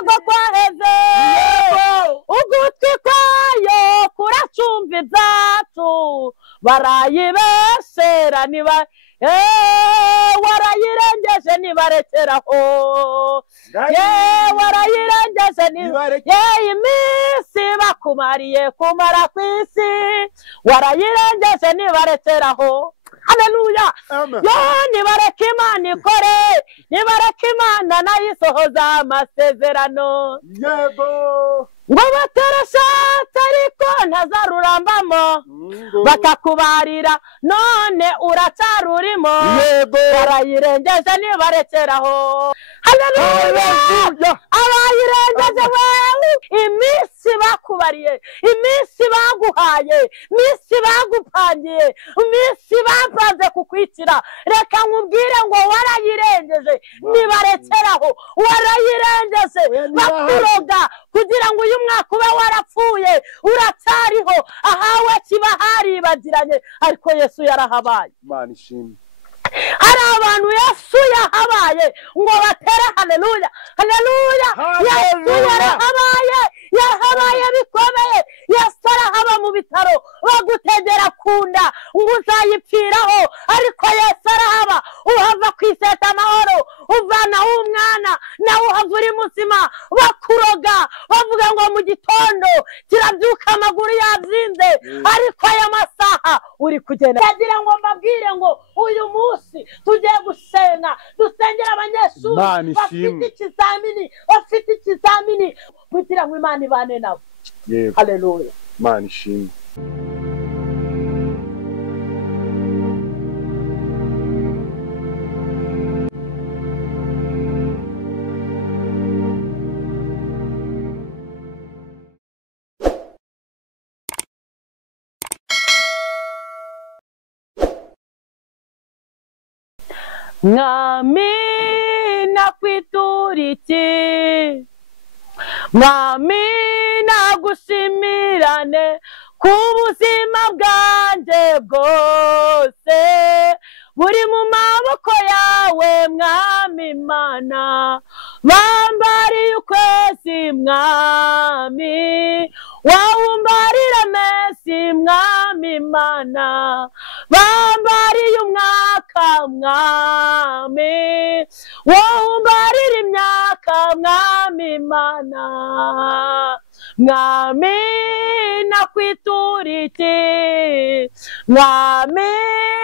ntago kwaheze ugutwi kwayo kuracumva ibyacu barayibesera niba warayirengeje nibarekeraho warayirengeje iminsi bakumariye kumara ku isi warayirengeje nibarekeraho. Haleluya. Nibareke Imana ikore, nibareke Imana nayo isohoza amasezerano. Yego. Ngo batarashatse ariko ntazarurambamo bakakubarira none uracarurimo barayirengeje nibarekeraho. Haleluya. Abayirengeje wewe iminsi bakubariye, iminsi baguhaye, iminsi bagupangiye, iminsi bapanze kukwicira, reka nkubwire ngo warayirengeje nibarekeraho. Warayirengeje bakuroga kugira ngo uyu mwaka ube warapfuye uracyariho, ahawe kiba haribagiranye, ariko Yesu yarahabaye. Imana ishimwe. Hari abantu Yesu yahabaye ngo batere haleluya. Haleluya. Yesu yarahabaye, yahabaye bikomeye. Yesu arahaba mu bitaro bagutegera kunda ngo uzayipfiraho, ariko Yesu arahaba. Uhava kwiseta amahoro, uvanaho umwana nawe uhava uri muzima. Bakuroga bavuga ngo mu gitondo kirabyuka amaguru yabyimbye, ariko aya masaha uri kugenda. Ndagira ngo mbabwire ngo uyu munsi tugiye gusenga, dusengera abanyeshuri bafite ikizamini kugira ngo Imana ibane nabo. Haleluya. Imana ishimwe. Mwami nakwitura iki, Mwami nagushimirane ku buzima bwanjye bwose buri mu maboko yawe Mwami Imana. Bambariye ukwezi Mwami, wawumbarira amezi Mwami Imana. Bambariye umwaka Mwami, wawumbarira imyaka Mwami Imana. Mwami nakwitura iki, Mwami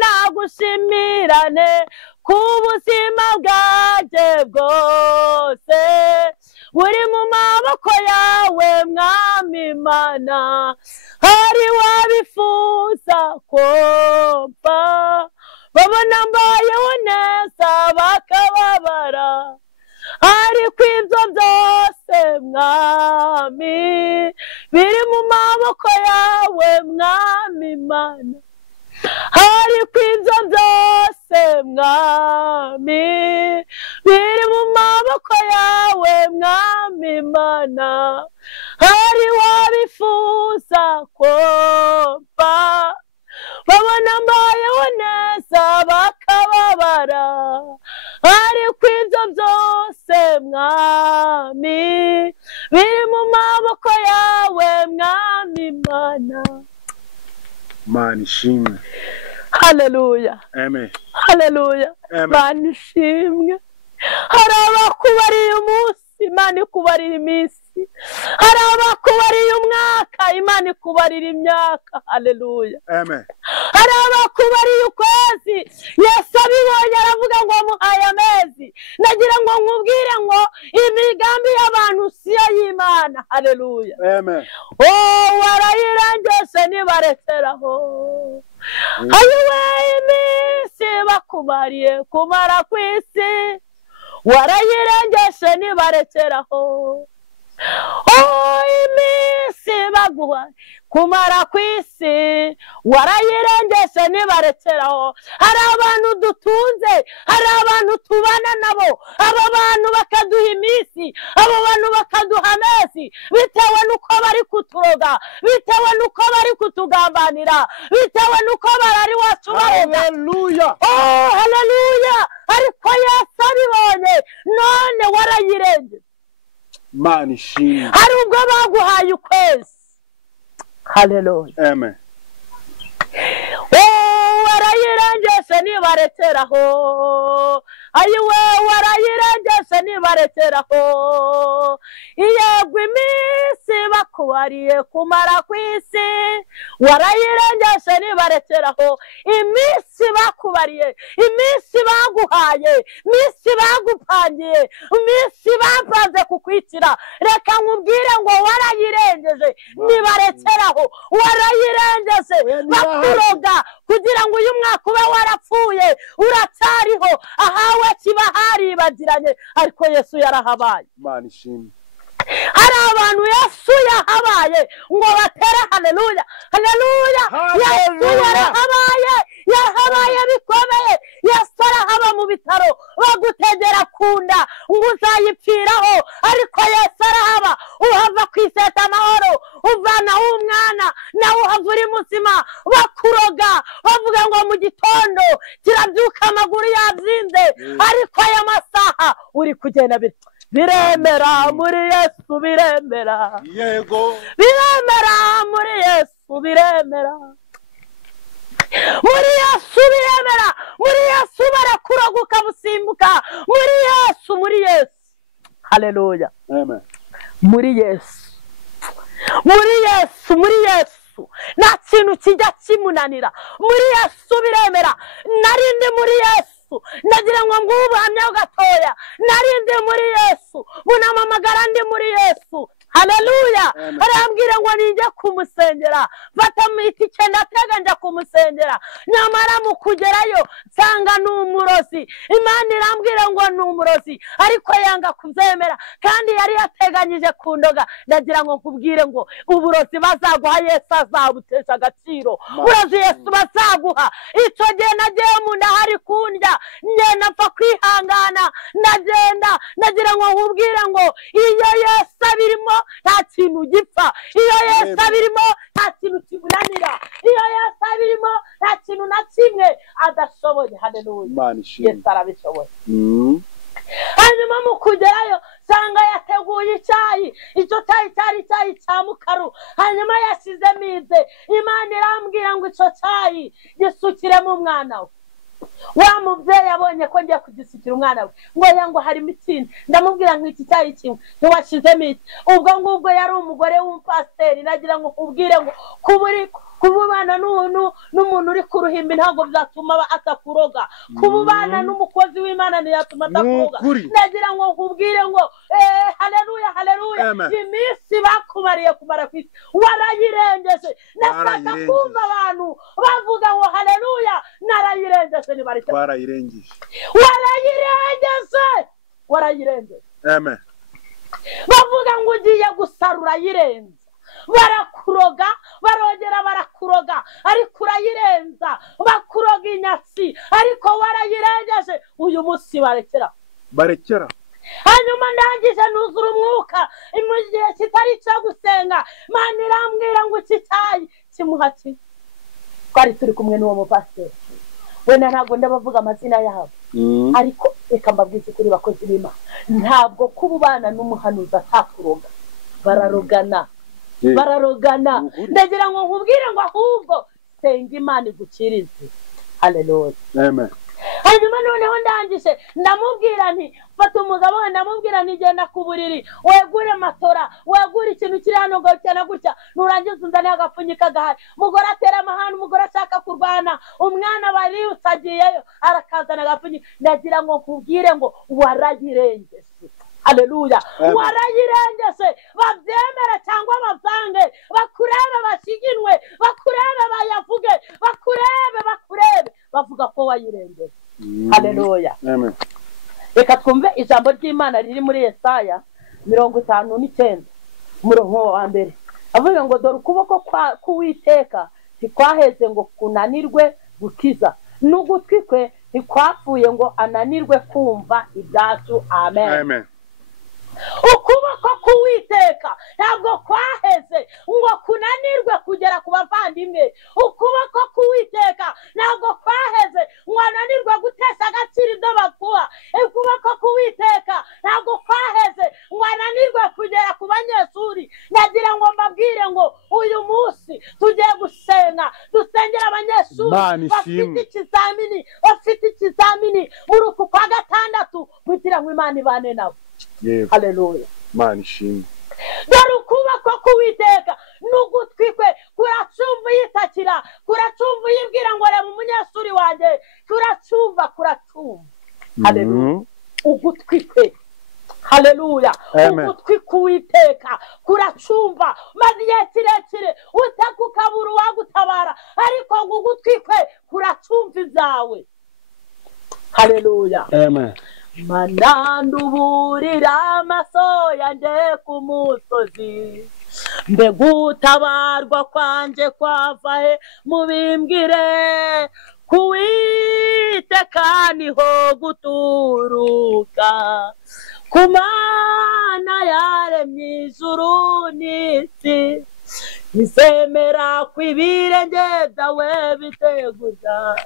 nagushimirane ku buzima bwanjye bwose buri mu maboko yawe Mwami Imana. Hari wabifuza kumva babona mbayeho neza bakababara, ariko ibyo byose Mwami biri mu maboko yawe Mwami Imana. Ariko ibyo byose Mwami biri mu maboko yawe Mwami Imana. Hari wabifuza kumva babona mbayeho neza bakababara, ariko ibyo byose Mwami biri mu maboko yawe Mwami Imana. Imana ishimwe. Haleluya. Amen. Haleluya. Imana ishimwe. Hari abakubariye umunsi, Imana ikubarira iminsi. Hari abakubariye umwaka, Imana ikubarira imyaka. Haleluya. Amen. Hari abakubariye ukwezi, Yesu abibonye aravuga ngo amuhaye amezi. Nagira ngo nkubwire ngo imigambi y'abantu siyo y'Imana. Haleluya. Amen. Warayirengeje nibarekeraho. Ayiwe iminsi bakubariye kumara ku isi, warayirengeje nibarekeraho. Iminsi baguhaye kumara ku isi, warayirengeje nibarekeraho. Hari abantu dutunze, hari abantu tubana nabo, abo bantu bakaduha iminsi, abo bantu bakaduha amezi, bitewe nuko bari kuturoga, bitewe nuko bari kutugambanira, bitewe nuko barari wacu baroga. Haleluya. Haleluya. Ariko Yesu abibonye none warayirengeje. Imana ishimwe. hari ubwo baguhaye ukwezi. Haleluya. Amen. Warayirengeje nibarekeraho, ayiwe warayirengeje nibarekeraho, iyegwa iminsi bakubariye kumara ku isi, warayirengeje nibarekeraho, iminsi bakubariye, iminsi baguhaye, iminsi bagupangiye, iminsi bapanze kukwicira, reka nkubwire ngo warayirengeje nibarekeraho, warayirengeje bakuroga kugira ngo uyu mwaka ube warapfuye, uracyariho, ahawe kiba haribagiranye, ariko Yesu yarahabaye. Imana ishimwe. hari abantu Yesu yahabaye ngo batere haleluya, haleluya. Yesu yarahabaye, yahabaye bikomeye. Yesu arahaba mu bitaro bagutegera kunda ngo uzayipfiraho, ariko Yesu arahaba, uhava kwiseta amahoro, uvanaho umwana nawe uhava uri muzima, bakuroga bavuga ngo mu gitondo kirabyuka amaguru yabyimbye, ariko aya masaha uri kugenda biremera muri Yesu, biremera. Yego. Biremera muri Yesu, biremera. Muri Yesu biremera, muri Yesu barakuroga ukabusimbuka, muri Yesu, muri Yesu. Haleluya. Amen. Muri Yesu, muri Yesu, muri Yesu nta kintu kijya kimunanira. Muri Yesu biremera. Narindi muri Yesu, nagira ngo ngubuhamya gatoya, narindi muri Yesu, bunamamagara ndi muri Yesu. Haleluya. Arambwira ngo ninjye kumusengera, fata itike ndatega njya kumusengera, nyamara mu kugerayo nsanga ni umurozi. Imana irambwira ngo ni umurozi, ariko yanga kubyemera, kandi yari yateganyije kundoga. Ndagira ngo nkubwire ngo uburozi bazaguha Yesu azabutesha agaciro. Uburozi Yesu bazaguha, icyo gihe nagiye mu nda hari kundya, ngenda mpfa kwihangana, ndagenda. Ndagira ngo nkubwire ngo iyo Yesu abirimo nta kintu gipfa, iyo Yesu abirimo nta kintu kimunanira, iyo Yesu abirimo nta kintu na kimwe adashoboye. Haleluya. Yesu arabishoboye. Hanyuma mu kugerayo sanga yateguye icyayi, icyo cyayi cyari icyayi cya mukaru, hanyuma yashyizemo ize. Imana irambwira ngo icyo cyayi gisukiremo umwana we. Wa mubyeyi abonye ko ngiye kugisukira umwana we, ngo yango harimo ikindi. Ndamubwira ngo iki cyayi kimwe ntiwashizemo iki. ubwo ngubwo yari umugore w'umupasiteri. Nagira ngo nkubwire ngo kububana n'umuntu uri ku ruhimbi ntabwo byatuma atakuroga, kububana n'umukozi w'Imana ntiyatuma atakuroga. Nagira ngo nkubwire ngo haleluya, haleluya. Iminsi bakubariye kumara ku isi warayirengeje. Nashaka kumva abantu bavuga ngo haleluya, narayirengeje. Warayirengeje. Warayirengeje. Warayirengeje. Amen. Bavuga ngo ugiye gusarura yirenza, barakuroga, barongera barakuroga, ariko urayirenza. Bakuroga inyatsi, ariko warayirengeje. Uyu munsi barekera. Hanyuma ndangije nuzura umwuka, mu gihe kitari cyo gusenga, Imana irambwira ngo iki cyayi kimuha ki. Twari turi kumwe n'uwo mupasiteri, wenda ntabwo ndabavuga amazina yabo, ariko reka mbabwize kuri bakozi b'Imana, ntabwo kububana n'umuhanuzi atakuroga. Bararogana. Ndagira ngo nkubwire ngo ahubwo senga Imana igukirize. Haleluya. Amen. Hanyuma noneho ndangije ndamubwira nti fata umugabo we, ndamubwira nti genda ku buriri wegure matora, wegure ikintu kiri hano ngo cyana gutya, nurangiza unzane agapfunyika gahari. Umugore atera amahane, umugore ashaka kurwana, umwana bari utagiyeyo arakazana agapfunyika. Ndagira ngo nkubwire ngo warayirengeje. Haleluya. Warayirengeje. Babyemere cyangwa bavange, bakurebe bashiginwe, bakurebe bayavuge, bakurebe bavuga ko wayirengeje. Haleluya. Amen. Reka twumve ijambo ry'Imana riri muri Yesaya 59 umurongo wa mbere. Avuga ngo dore ukuboko k'Uwiteka ntikwaheze ngo kunanirwe gukiza, n'ugutwi kwe ntikwapfuye ngo ananirwe kumva ibyacu. Amen. Amen. Ukuboko k'Uwiteka ntabwo kwaheze ngo kunanirwe kugera ku bavandimwe. Ukuboko k'Uwiteka ntabwo kwaheze ngo ananirwe gutesha agaciro ibyo bakuha. Ukuboko k'Uwiteka ntabwo kwaheze ngo ananirwe Imana bafite ishimwe. ikizamini muri uku kwa gatandatu kugira ngo Imana ibane nabo. Yego. Haleluya. Imana ishimwe. dore ukuboko k'Uwiteka n'ugutwi kwe kuracumva yitakira, kuracumva yibwira ngo reba umunyeshuri wanjye, kuracumva. Haleluya. Ugutwi kwe, haleluya, ugutwi k'Uwiteka kuracumva, maze igihe kirekire utaka ukabura uwagutabara, ariko ngo ugutwi kwe kuracumva izawe. Haleluya. Amen. Mananduburira amaso yanjye ku musozi, mbega utabarwa kwanje kwava he, mubimbwire k'Uwiteka niho guturuka, ku Mana yaremye ijuru n'isi, izemera kw'ibirenge byawe biteguza,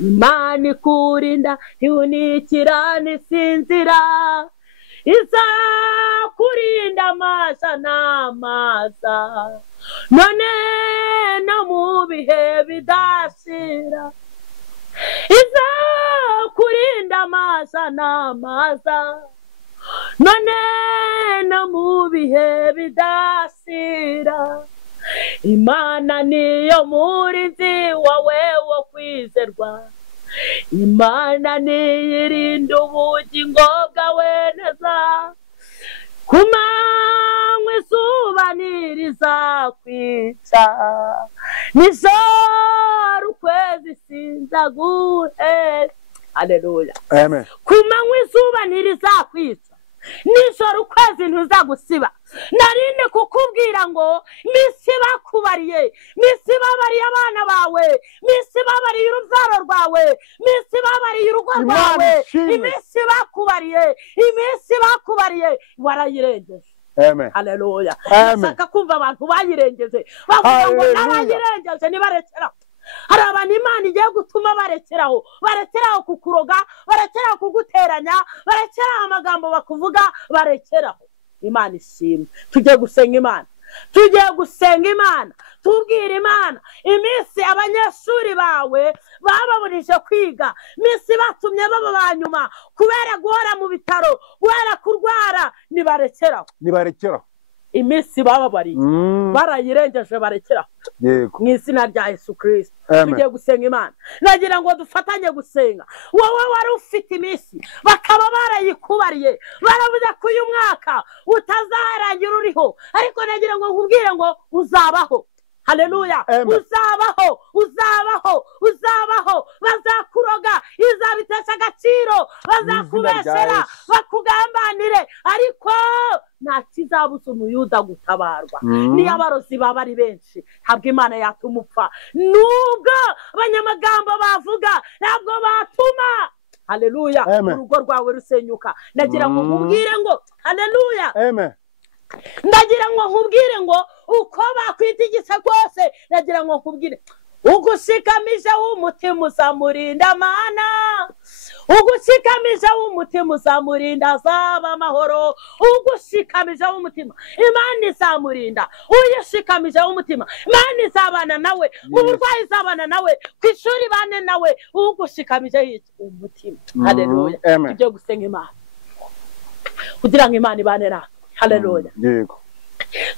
Imana ikurinda ntihunikira ntisinzira, izakurinda amasha n'amaza, none no mu bihe bidashira, izakurinda amasha n'amaza, none no mu bihe bidashira. Imana niyo murinzi wawe wo kwizerwa, Imana niyirinda ubugingo bwawe neza, ku manywa izuba ntirizakwica, nijoro ukwezi sinzaguheza. Haleluya. Amen. Ku manywa izuba ntirizakwica, nijoro ukwezi ntuzagusiba. Narinde kukubwira ngo misi bakubariye, misi babariye abana bawe, misi babariye urubyaro rwawe, misi babariye urugo rwawe, imisi bakubariye warayirengeje. Amen. Haleluya. Amen. Nshaka kumva abantu bayirengeje bavuga ngo n'abayirengeje nibarekeraho. Hari abantu Imana igiye gutuma barekeraho kukuroga, barekeraho kuguteranya, barekeraho amagambo bakuvuga, barekeraho. Imana ishimwe. Tugiye gusenga Imana, tubwire Imana iminsi abanyeshuri bawe bababurije kwiga, iminsi batumye baba banyuma kubera guhora mu bitaro, guhera kurwara, nibarekeraho iminsi bababariye, barayirengeje barekeraho. Yego. Mu izina rya Yesu Kristo tugiye gusenga Imana. Nagira ngo dufatanye gusenga. Wowe wari ufite iminsi bakaba barayikubariye, baravuze ko uyu mwaka utazarangira uriho, ariko nagira ngo nkubwire ngo uzabaho. Haleluya. Uzabaho. Bazakuroga, izabitesha agaciro, bazakubeshera, bakugambanire, ariko nta kizabuza umuyuda gutabarwa. Niyo abarozi baba ari benshi, ntabwo Imana yatuma upfa. Nubwo abanyamagambo bavuga, ntabwo batuma, haleluya, urugo rwawe rusenyuka. Nagira ngo nkubwire ngo haleluya. Ndagira ngo nkubwire ngo uko bakwitigise rwose, nagira ngo nkubwire ugushikamije w'umutima uzamurinda Mana, ugushikamije w'umutima uzamurinda, azaba amahoro. Ugushikamije w'umutima Imana izamurinda, uyishikamije w'umutima Imana izabana nawe, uburwayi izabana nawe, ku ishuri bane nawe, ugushikamije umutima. Haleluya. Tujye gusenga Imana kugira ngo Imana ibane nawe. Haleluya. Yego.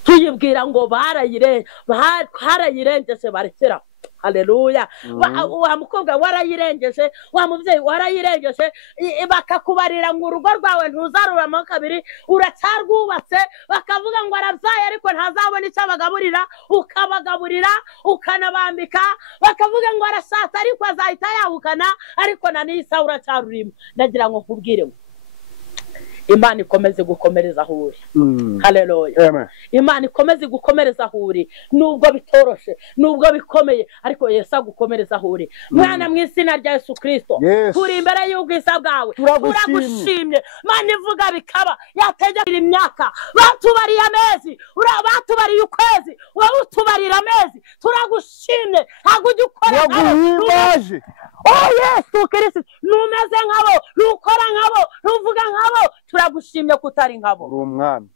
Tuyibwira ngo barayirengeje barekeraho. Haleluya. Wa mukobwa warayirengeje, wa mubyeyi warayirengeje, bakakubarira ngo urugo rwawe ntuzarubamo kabiri, uracyarwubatse, bakavuga ngo arabyaye ariko ntazabona icyo abagaburira, ukabagaburira ukanabambika, bakavuga ngo arashatse ariko azahita yahukana, ariko na n'isa uracyarurimo. Nagira ngo nkubwire ngo Imana ikomeze gukomereza aho uri. Haleluya. Imana ikomeze gukomereza aho uri, nubwo bitoroshe, nubwo bikomeye, ariko Yesu agukomereza aho uri. Mwana mu izina rya Yesu Kristo, turi imbere y'ubwiza bwawe, turagushimye. Mana ivuga bikaba, yategekera imyaka, batubariye amezi, batubariye ukwezi, wowe utubarira amezi. Turagushimye, ntabwo ujya ukora nkabo. Yesu Kristo, numeze nkabo, nukora nkabo, nuvuga nkabo. Turagushimye kutari nkabo. Uri umwami.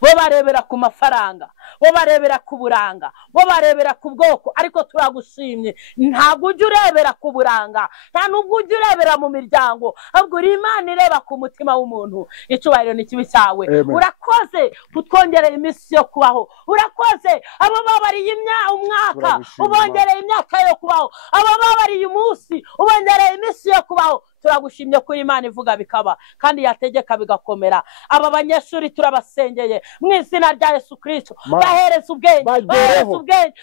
Bo barebera ku mafaranga, bo barebera ku buranga, bo barebera ku bwoko, ariko turagushimye ntabwo ujya urebera ku buranga, nta nubwo ujya urebera mu miryango, ahubwo uri Imana ireba ku mutima w'umuntu. Icyubahiro ni kibi cyawe. Urakoze kutwongerera iminsi yo kubaho, urakoze abo babariye umwaka ubongereye imyaka yo kubaho, abo babariye umunsi ubongereye iminsi yo kubaho. Turagushimye kuri Imana ivuga bikaba kandi yategeka bigakomera. Aba banyeshuri turabasengeye mu izina rya Yesu Kristo, bahereze ubwenge,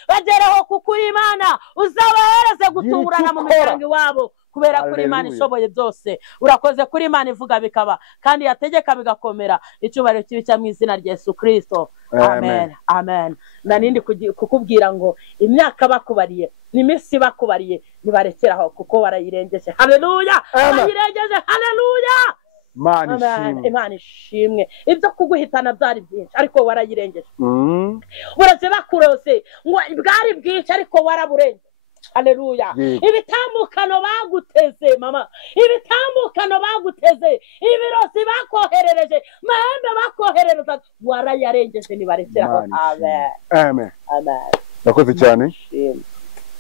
bagereho kuko uri Imana uzabahereze gutungurana mu miryango iwabo, kubera kuri Imana ishoboye byose. Urakoze kuri Imana ivuga bikaba kandi yategeka bigakomera. Icyubahiro kibica mu izina rya Yesu Kristo. Amen. Amen. Nanindi kukubwira ngo imyaka bakubariye n'imisi bakubariye nibarekeraho kuko barayirengeje. Haleluya. Barayirengeje. Haleluya. Imana ishimwe. Ibyo kuguhitana byari byinshi ariko warayirengeje. Buraze bakurose ngo bwari bwinshi ariko waraburengeje. Haleluya. Ibitambukano baguteze mama, ibitambukano baguteze, ibirozi bakoherereje, mahembe bakoherereza, warayarengeje nibarekeraho. Amen. Amen. Amen. Nakoze cyane.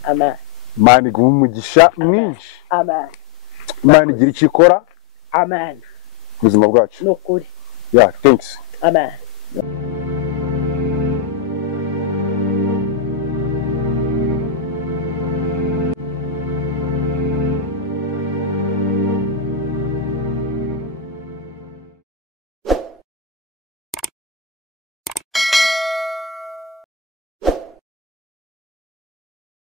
Amen. Imana iguha umugisha mwinshi. Amen. Imana igira icyo ikora. Amen. Ubuzima bwacu. Nukuri. Yeah, thanks. Amen.